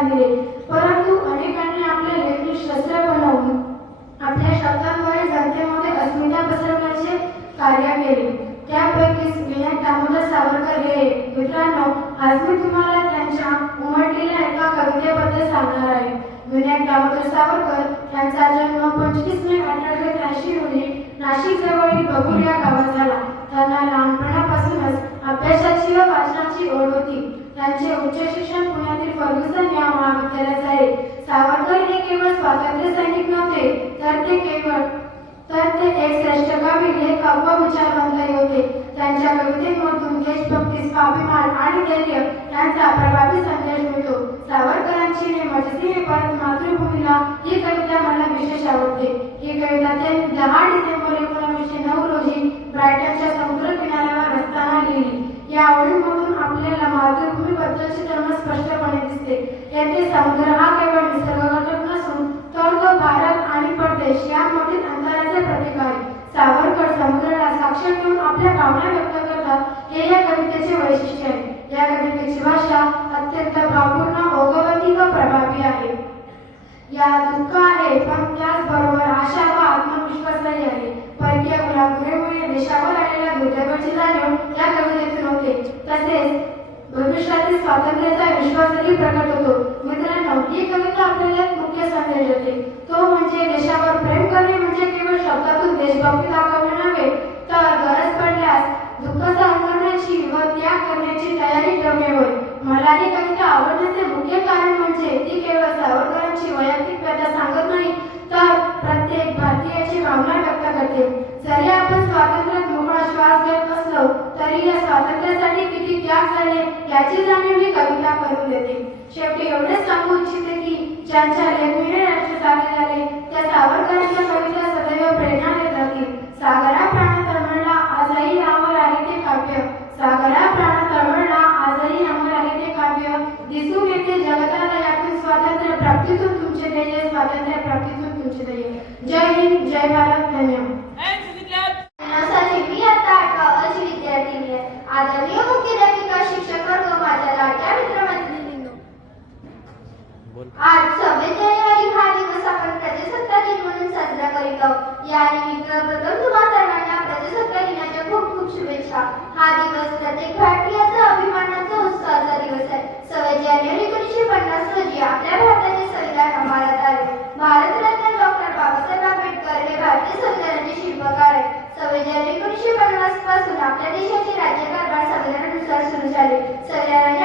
बलिदान दिले, परंतु अनेकांनी आपले लेखणी शस्त्र बनवून आपल्या शब्दांद्वारे जनतेमध्ये अस्मिता पसरवण्याचे कार्य केले. त्यापैकीच विनायक दामोदर सावरकर हे एक. मित्रांनो, आज मी तुम्हाला त्यांच्या उमटलेल्या एका कवितेबद्दल सांगणार आहे. विनायक दामोदर सावरकर यांचा जन्म 25 मे 1883 रोजी नाशिक जवळील बगूर या गावात झाला. त्यांना लहानपणापासूनच अभ्यासाची व वाचनाची ओढ होती. त्यांचे उच्च शिक्षण पुण्यातील फर्ग्युसन या महाविद्यालयात झाले. सावरकर हे केवळ स्वातंत्र्य सैनिक नव्हते, तर ते एक श्रेष्ठ कवी, लेखक व विचारवंतही होते. त्यांच्या कवितेमधून देशभक्ती, स्वाभिमान आणि धैर्य यांचा प्रभावी संदेश मिळतो. सावरकरांची ने माझे परत मातृभूमीला ही कविता मला विशेष आवडते. ही कविता त्यांनी 10 डिसेंबर 1909 रोजी ब्रायटनच्या समुद्र किनाऱ्यावर असताना लिहिली. या ओळींमधून आपल्याला मातृभूमीबद्दलची जन्म स्पष्टपणे दिसते. येथे समुद्र हा केवळ निसर्ग घटक नसून तर तो भारत आणि परदेश यांमधील अंतराचे प्रतीक आहे. सावरकर समुद्राला साक्ष घेऊन आपल्या भावना व्यक्त करतात, हे या कवितेचे वैशिष्ट्य आहे. या कवितेची भाषा अत्यंत भावपूर्ण, ओघवती व प्रभावी आहे. या दुःख आहे, पण त्याचबरोबर आशा व आत्मविश्वासही आहे. परकीय गुलामगिरीमुळे देशावर आलेल्या दुर्दैवाची जाणीव या कवितेतून होते. तसेच भविष्यातील स्वातंत्र्याचा विश्वासही प्रकट होतो. मित्रांनो, ही कविता आपल्याला एक मुख्य संदेश देते. तो म्हणजे देशावर प्रेम करणे म्हणजे केवळ शब्दातून देशभक्ती दाखवणे नव्हे, तर गरज पडल्यास दुःख सहन करण्याची व त्याग करण्याची तयारी ठेवणे होय. मला ही कविता आवडण्याचे मुख्य कारण म्हणजे ती केवळ सावरकरांची वैयक्तिक व्यथा सांगत नाही, तर प्रत्येक भारतीयाची भावना व्यक्त करते. जरी आपण स्वातंत्र्यात मोकळा श्वास घेत असलो तरी या स्वातंत्र्यासाठी किती त्याग झाले याची जाणीव ही कविता करून देते. शेवटी एवढेच सांगू इच्छिते की ज्यांच्या लेखणीने राष्ट्र साधे झाले त्या सावरकरांच्या कविता सदैव प्रेरणा देत राहतील. सागरा प्राण तळमळला आजही अमर आहे ते काव्य. सागरा प्राण तळमळला आजही अमर आहे ते काव्य. दिसून येते जगताला यातून स्वातंत्र्य प्राप्तीतून तुमचे ध्येय, स्वातंत्र्य प्राप्तीतून तुमचे ध्येय. जय हिंद, जय भारत, धन्यवाद. मी आता 8वी ची विद्यार्थिनी आहे. आदरणीय मुख्याध्यापिका, शिक्षक वर्ग, माझ्या लाडक्या मित्रमैत्रिणींनो, आज 26 जानेवारी हा दिवस आपण प्रजासत्ताक दिन म्हणून साजरा करीत आहोत. या निमित्त प्रथम तुम्हा सर्वांना प्रजासत्ताक दिनाच्या खूप खूप शुभेच्छा. हा दिवस प्रत्येक भारतीयाचा अभिमानाचा उत्साहाचा दिवस आहे. 26 जानेवारी 1950 रोजी आपल्या भारताचे संविधान अंमलात आले. भारतरत्न डॉक्टर बाबासाहेब आंबेडकर हे भारतीय संविधानाचे शिल्पकार आहेत. 26 जानेवारी 1950 पासून आपल्या देशाचे राज्यकारभार संविधानानुसार सुरू झाले. संविधानाने